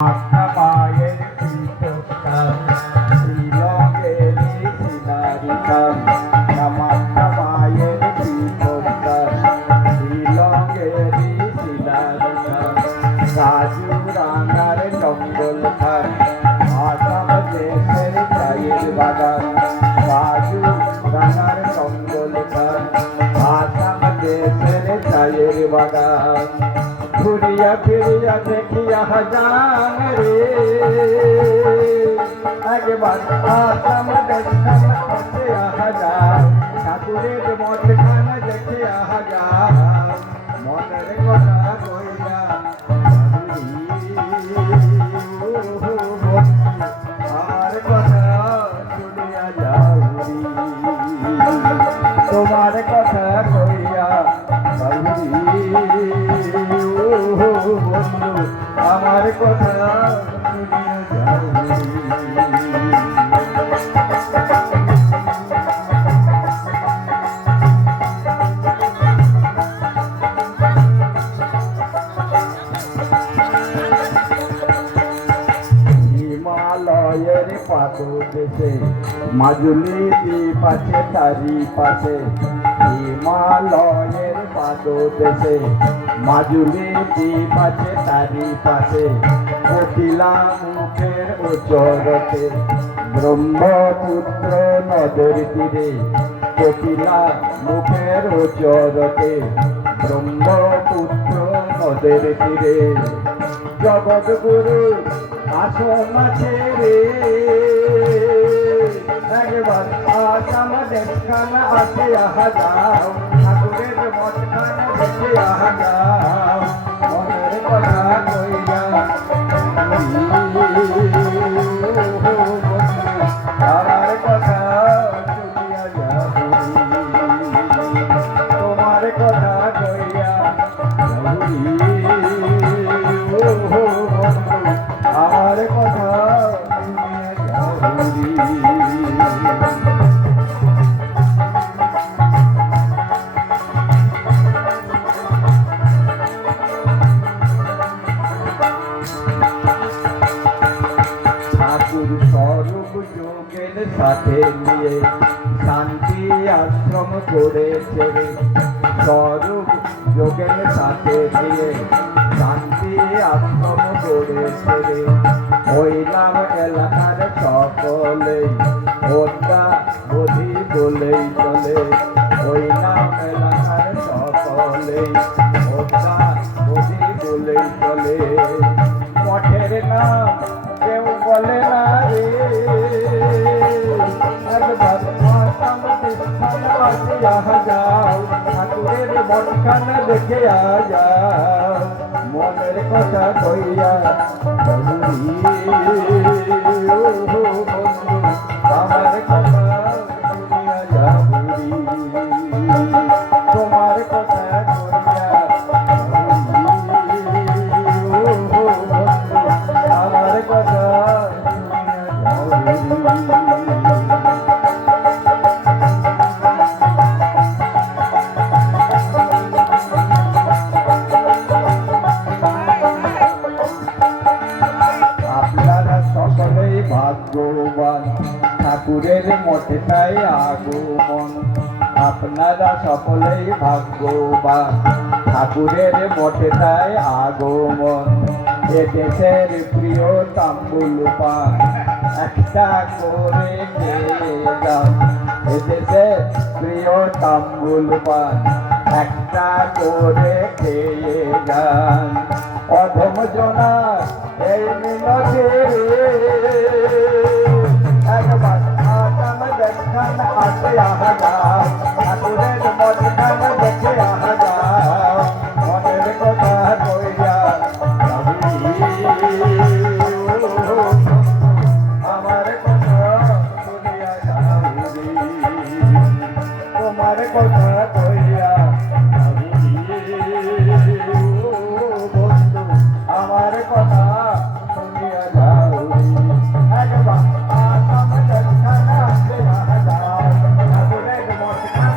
মায়ের পীঠস্থান শ্রীলঙ্গেরি শিলারিথান মায়ের পীঠস্থান শ্রীলঙ্গেরি শিলারিথান কাজুরাঙ্গার জঙ্গল খান আসাম দেশের চায়ের বাগান কাজুরাঙ্গার জঙ্গল খান আসাম দেশের চায়ের বাগান ঘুরিয়া ফিরিয়া দেখিয়া যান রে একবার আসাম দেখান আসিয়া যান ঠাকুরের মঠখান দেখিয়া যান মনের কথা কইয়া আর কথা শুনিয়া যাউরি তোমার কথা কইয়া আমার কথা শুনিয়া যাউরি হিমালয়ের পাদদেশে মাজুলি দ্বীপ আছে তারি পাশে হিমালয়ের পাদদেশে মাজুলি দ্বীপ আছে তারি পাশে কপিলা মুখের উচ্চরতে ব্রহ্মপুত্র নদের তীরে কপিলা মুখের উচ্চরতে ব্রহ্মপুত্র নদের তীরে জগৎগুরু আসন আছে রে একবার আসাম দেখান আসে যাও ঠাকুরের মঠখান দেখে যাও মনের কথা কইয়া আমার কথা শুনিয়া যাও তোমার কথা কইয়া আমার কথা শুনিয়া যাউরি ঠাকুর স্বরূপ যোগের সাথে নিয়ে শান্তি আশ্রম করেছে স্বরূপ যোগের সাথে নিয়ে শান্তি আশ্রম করেছে হইলাম এলাকার সকলে ওটা বোধি বলেই চলে হইলাম এলাকার সকলে ওটা বোধি বলেই চলে মঠের নাম কেউ বলে না রে একবার আসাম দেখান আসিয়া যাও ঠাকুরের মঠখান দেখে যাও মনের কথা কইয়া বন্ধু আমার কথা শুনিয়া যাবি তোমার কথা কইয়া আমার কথা শুনিয়া ভাগ্যবান ঠাকুরের মঠে তাই আগমন আপনারা সকলেই ভাগ্যবান ঠাকুরের মঠে তাই আগমন এদেশের প্রিয় তাম্বুল পান একটা করে খেয়ে যান এদেশের প্রিয় তাম্বুল পান একটা করে খেয়ে যান অধম জনার এই মিনতি একবার আসাম দেখান আসে যাও ঠাকুরের মঠখান দেখে যাও মনের কথা কইয়া আমার কথা শুনিয়া যাউরি তোমার কথা কইয়া বন্ধু আমার কথা শুনিয়া যাউরি একবার আসাম দেখান আসে যাও ঠাকুরের মঠখান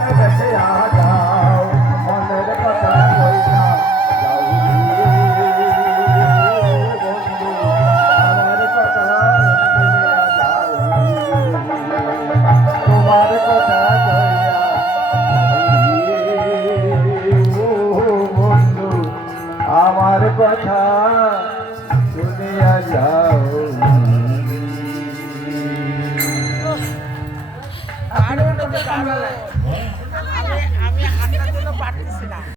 আমার কথা শুনিয়া যাও দারুণ, দারুণ। আমি হাঁটার জন্য পারতেছি না।